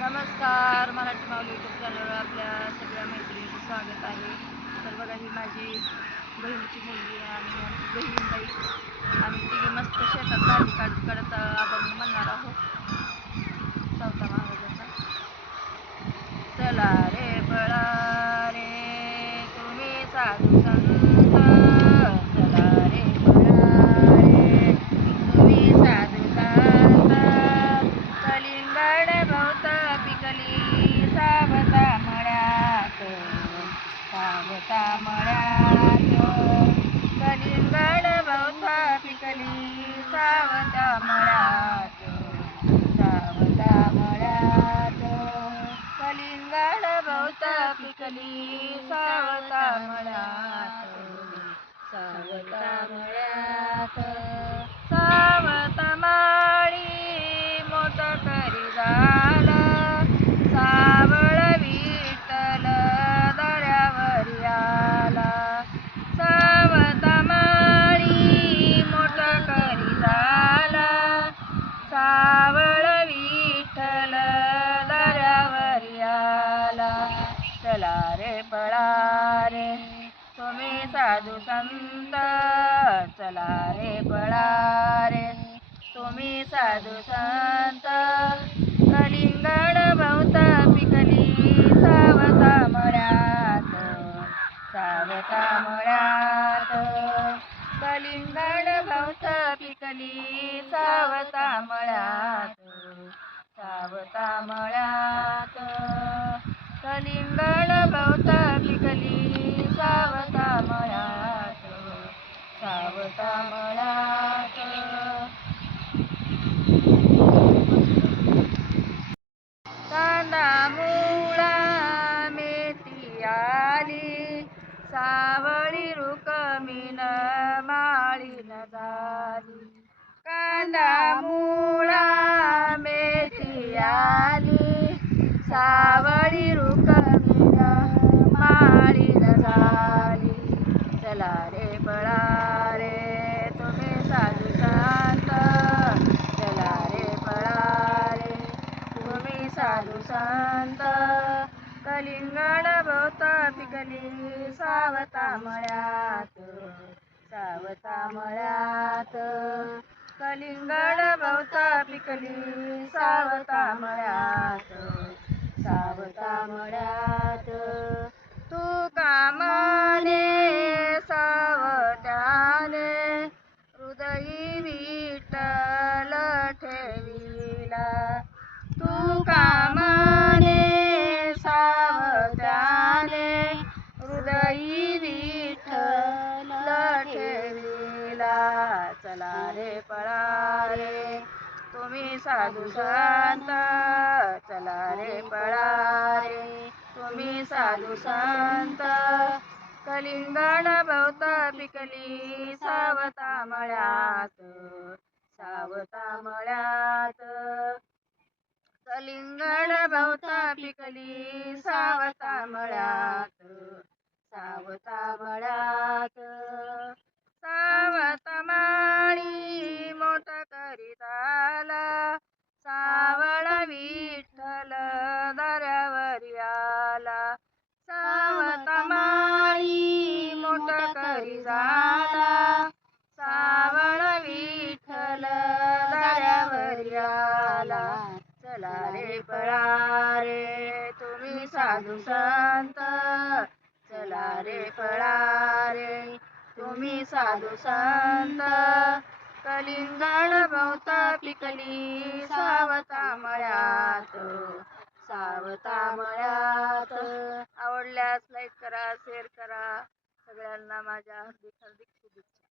नमस्कार मराठी माऊली यूट्यूब चॅनलवर आपल्या सगळ्या मैत्रिणीचं स्वागत आहे. तर बघा ही माझी बहिणीची मुलगी आणि आमची बहीण बाई आम्ही तिघी मस्त शेतात काढत काढत आपण म्हणणार आहोत. चौथा महाराजाचा चला रे बळा रे तुम्ही साधू संत चला रे बळा रे तुम्ही साधू संत कलिंगड भोवत पिकली सावता मळ्यात सावता मळ्यात कलिंगड भोवत पिकली सावता मळ्यात सावता मळ्यात कलिंगड भोवत पिकली सावता मळ्यात सावता मळ्यात साधू संत चला रे पळा रे तुम्ही साधू संत कलिंगण भवता पिकली सावता मळ्यात. सावता मळ्यात कलिंगण भवता पिकली सावता मळ्यात. सावता मळ्यात कलिंगण भवता कांदा मुळा मेथी आली सावळी साधू संत कलिंगड भोवत पिकली सावता मळ्यात. सावता मळ्यात. कलिंगड भोवत पिकली सावता मळ्यात. चला रे पळा रे. तुम्ही साधू संत. चला रे पळा रे. तुम्ही साधू संत. कलिंगड भवत पिकली सावता मळ्यात. सावता मळ्यात. कलिंगड भवत पिकली सावता मळ्यात. सावता मळ्यात. सावत माळी मोठ करीताला सावळ विठ्ठल दऱ्यावर आला. सावत माळी मोठ करी झाला. सावळ विठ्ठल दऱ्यावर आला. चला रे पळा रे तुम्ही साधू संत. चला रे पळा रे तुम्ही साधू संत. कलिंगड भवता पिकली सावता मळ्यात. सावता मळ्यात. आवडल्यास लाईक करा शेअर करा. सगळ्यांना माझ्या हार्दिक हार्दिक शुभेच्छा.